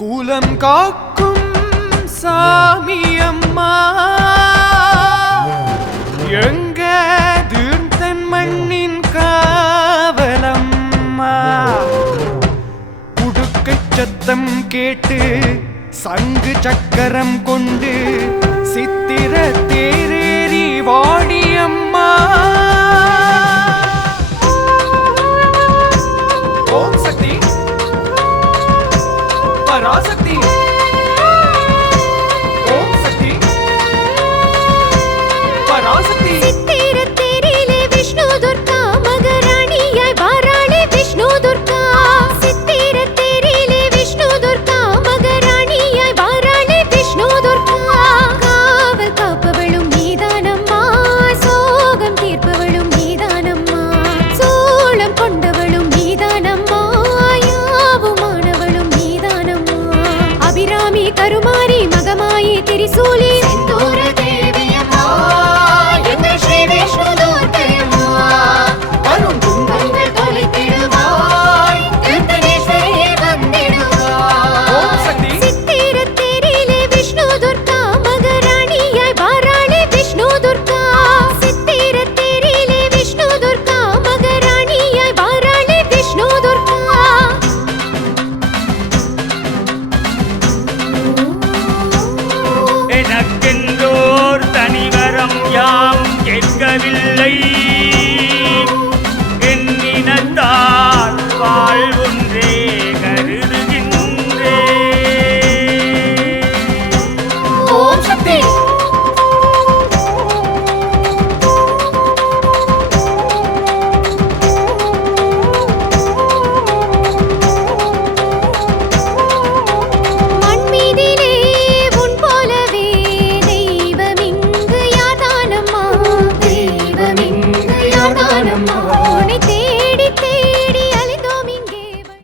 கூலம் காக்கும் சாமி அம்மா எங்க தீர்த்தன் மண்ணின் காவலம்மா உடுக்கை சத்தம் கேட்டு சங்கு சக்கரம் கொண்டு சித்திர தேரேறி வாடியம்மா ஓம் சக்தி பராசக்தி ஓம் சக்தி பராசக்தி சித்திர தேரிலே விஷ்ணு துர்கா மகராணியாய் வாராளே விஷ்ணு துர்கா சித்திர தேரிலே விஷ்ணு துர்கா மகராணியாய் வாராளே விஷ்ணு துர்கா காவல் காப்பவளும் நீதானம்மா சோகம் தீர்ப்பவளும் நீதானம்மா சூளம் கொண்டவளும் நீதானம்மா யாவுமானவளும் நீதானம்மா அபிராமி கருமாரி மகமாயி திரிசூலி செந்தூர தேவியம்மா எங்கள் ஸ்ரீ விஷ்ணு துர்க்கையம்மா வரும் துன்பங்கள் தொலைத்திடுவாய் கந்தனேஸ்வரியே வந்திடுவாய் ஓம் சக்தி சித்திர தேரிலே விஷ்ணு துர்கா மகராணியாய் வாராளே விஷ்ணு துர்கா சித்திர தேரிலே விஷ்ணு துர்கா மகராணியாய் வாராளே விஷ்ணு துர்கா எனக்கென்றோர் தனிவரம் யாம் கேட்கவில்லை என்னினத்தால் வாழ்வொன்றே கருதுகின்றே ஓம் சக்தி மண்மீதிலே உன் போலவே தெய்வமிங்கு யாதானம்மா தெய்வமிங்கு யாதானம்மா உன்னை